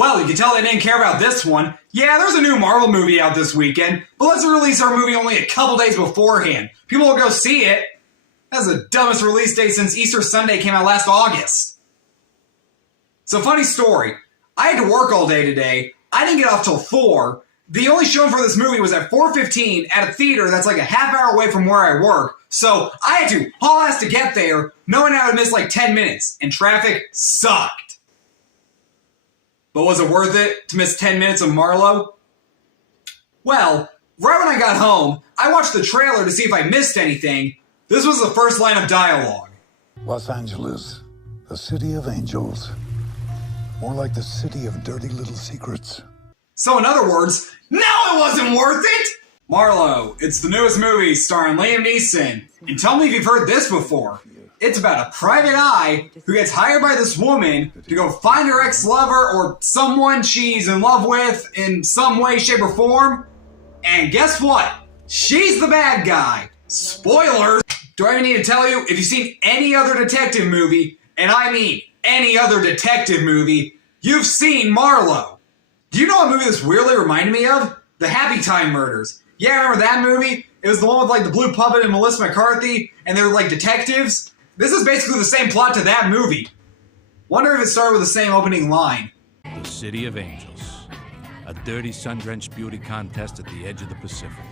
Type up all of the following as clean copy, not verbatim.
Well, you can tell they didn't care about this one. Yeah, there's a new Marvel movie out this weekend, but let's release our movie only a couple days beforehand. People will go see it. That's the dumbest release date since Easter Sunday came out last August. So, funny story. I had to work all day today. I didn't get off till 4. The only showing for this movie was at 4:15 at a theater that's like a half hour away from where I work. So I had to haul ass to get there, knowing I would miss like 10 minutes, and traffic sucked. But was it worth it to miss 10 minutes of Marlowe? Well, right when I got home, I watched the trailer to see if I missed anything. This was the first line of dialogue. Los Angeles, the city of angels. More like the city of dirty little secrets. So in other words, no, it wasn't worth it! Marlowe, it's the newest movie starring Liam Neeson. And tell me if you've heard this before. It's about a private eye who gets hired by this woman to go find her ex-lover or someone she's in love with in some way, shape, or form. And guess what? She's the bad guy. Spoilers! Do I even need to tell you? If you've seen any other detective movie, and I mean any other detective movie, you've seen Marlowe. Do you know what movie this weirdly reminded me of? The Happy Time Murders. Yeah, remember that movie? It was the one with like the Blue Puppet and Melissa McCarthy, and they were like detectives. This is basically the same plot to that movie. Wonder if it started with the same opening line. The City of Angels. A dirty, sun-drenched beauty contest at the edge of the Pacific.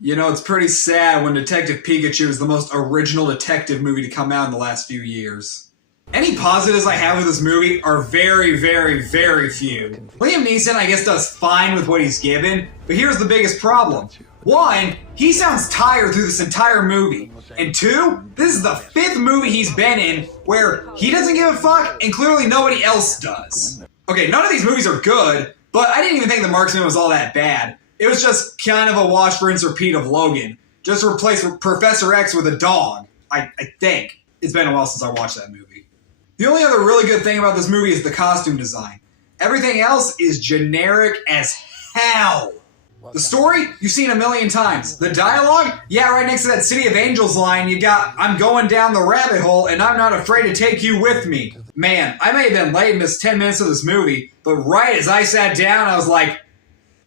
You know, it's pretty sad when Detective Pikachu is the most original detective movie to come out in the last few years. Any positives I have with this movie are very, very, very few. Liam Neeson, I guess, does fine with what he's given, but here's the biggest problem. 1, he sounds tired through this entire movie. And 2, this is the 5th movie he's been in where he doesn't give a fuck and clearly nobody else does. Okay, none of these movies are good, but I didn't even think The Marksman was all that bad. It was just kind of a wash, rinse, repeat of Logan. Just replace Professor X with a dog, I think. It's been a while since I watched that movie. The only other really good thing about this movie is the costume design. Everything else is generic as hell. The story, you've seen a million times. The dialogue, yeah, right next to that City of Angels line, you got, I'm going down the rabbit hole and I'm not afraid to take you with me. Man, I may have been late and missed 10 minutes of this movie, but right as I sat down, I was like,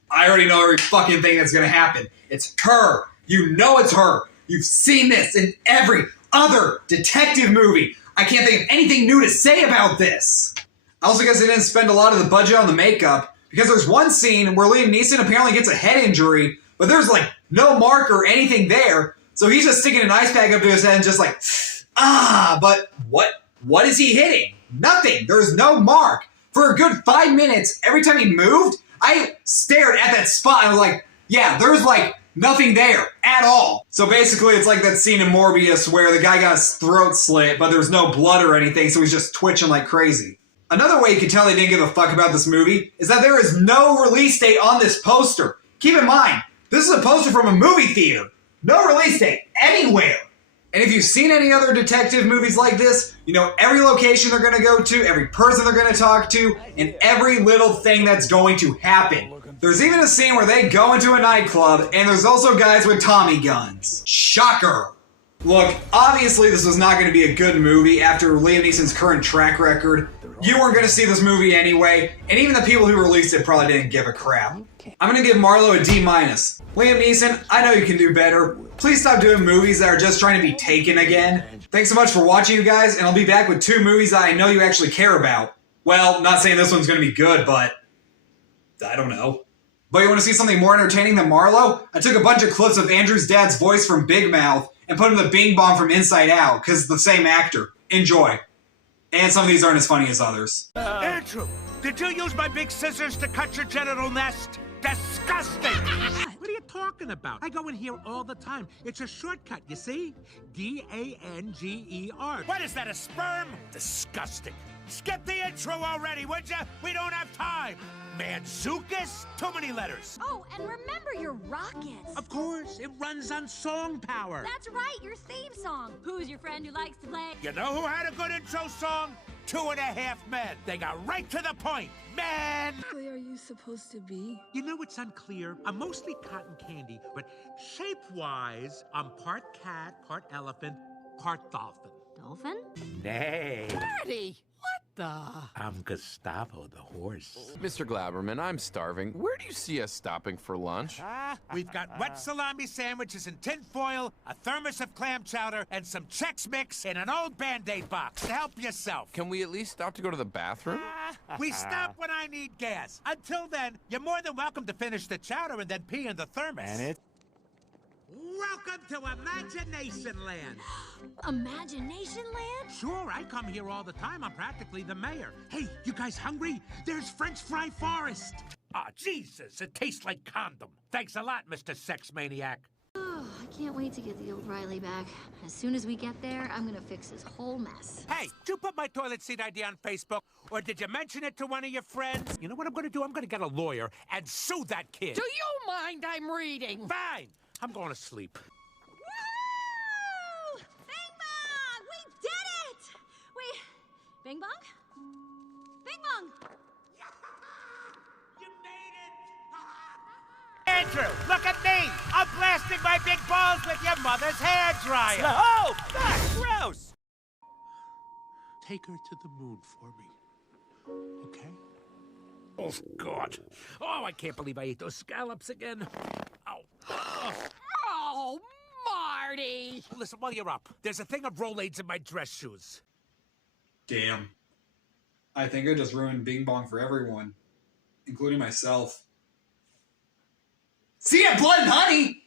I already know every fucking thing that's gonna happen. It's her. You know it's her. You've seen this in every other detective movie. I can't think of anything new to say about this. I also guess they didn't spend a lot of the budget on the makeup, because there's one scene where Liam Neeson apparently gets a head injury, but there's like no mark or anything there, so he's just sticking an ice pack up to his head and just like, but what is he hitting? Nothing. There's no mark. For a good 5 minutes, every time he moved, I stared at that spot and I was like, yeah, there's like nothing there at all. So basically it's like that scene in Morbius where the guy got his throat slit, but there's no blood or anything, so he's just twitching like crazy. Another way you can tell they didn't give a fuck about this movie is that there is no release date on this poster. Keep in mind, this is a poster from a movie theater. No release date anywhere. And if you've seen any other detective movies like this, you know every location they're going to go to, every person they're going to talk to, and every little thing that's going to happen. There's even a scene where they go into a nightclub, and there's also guys with Tommy guns. Shocker. Look, obviously this was not going to be a good movie after Liam Neeson's current track record. You weren't going to see this movie anyway, and even the people who released it probably didn't give a crap. I'm going to give Marlowe a D-. Liam Neeson, I know you can do better. Please stop doing movies that are just trying to be taken again. Thanks so much for watching, you guys, and I'll be back with 2 movies that I know you actually care about. Well, not saying this one's going to be good, but I don't know. But you want to see something more entertaining than Marlowe? I took a bunch of clips of Andrew's dad's voice from Big Mouth and put him the Bing Bong from Inside Out, because it's the same actor. Enjoy. And some of these aren't as funny as others. Andrew, did you use my big scissors to cut your genital nest? Disgusting! What are you talking about? I go in here all the time. It's a shortcut, you see? D-A-N-G-E-R. What is that, a sperm? Disgusting. Skip the intro already, would ya? We don't have time. Manzukis? Too many letters. Oh, and remember your rockets. Of course, it runs on song power. That's right, your theme song. Who's your friend who likes to play? You know who had a good intro song? 2.5 Men. They got right to the point. Men! Who are you supposed to be? You know, it's unclear. I'm mostly cotton candy, but shape-wise, I'm part cat, part elephant, part dolphin. Dolphin? Nay. Marty, what I'm Gustavo the horse. Mr. Glaberman, I'm starving. Where do you see us stopping for lunch? We've got wet salami sandwiches in tin foil, a thermos of clam chowder, and some Chex Mix in an old Band-Aid box. Help yourself. Can we at least stop to go to the bathroom? We stop when I need gas. Until then, you're more than welcome to finish the chowder and then pee in the thermos. And it? Welcome to Imagination Land. Imagination Land? Sure, I come here all the time. I'm practically the mayor. Hey, you guys hungry? There's French fry forest. Ah, Jesus, it tastes like condom. Thanks a lot, Mr. Sex Maniac. Oh, I can't wait to get the old Riley back. As soon as we get there, I'm gonna fix his whole mess. Hey, did you put my toilet seat idea on Facebook? Or did you mention it to one of your friends? You know what I'm gonna do? I'm gonna get a lawyer and sue that kid. Do you mind I'm reading? Fine. I'm going to sleep. Woo! Bing bong! We did it! Bing bong? Bing bong! You made it! Andrew, look at me! I'm blasting my big balls with your mother's hair dryer! Oh, that's gross! Take her to the moon for me, okay? Oh, God. Oh, I can't believe I ate those scallops again. Ow. Oh, Marty! Listen, while you're up, there's a thing of Rolaids in my dress shoes. Damn. I think I just ruined Bing Bong for everyone, including myself. See ya, blood and honey!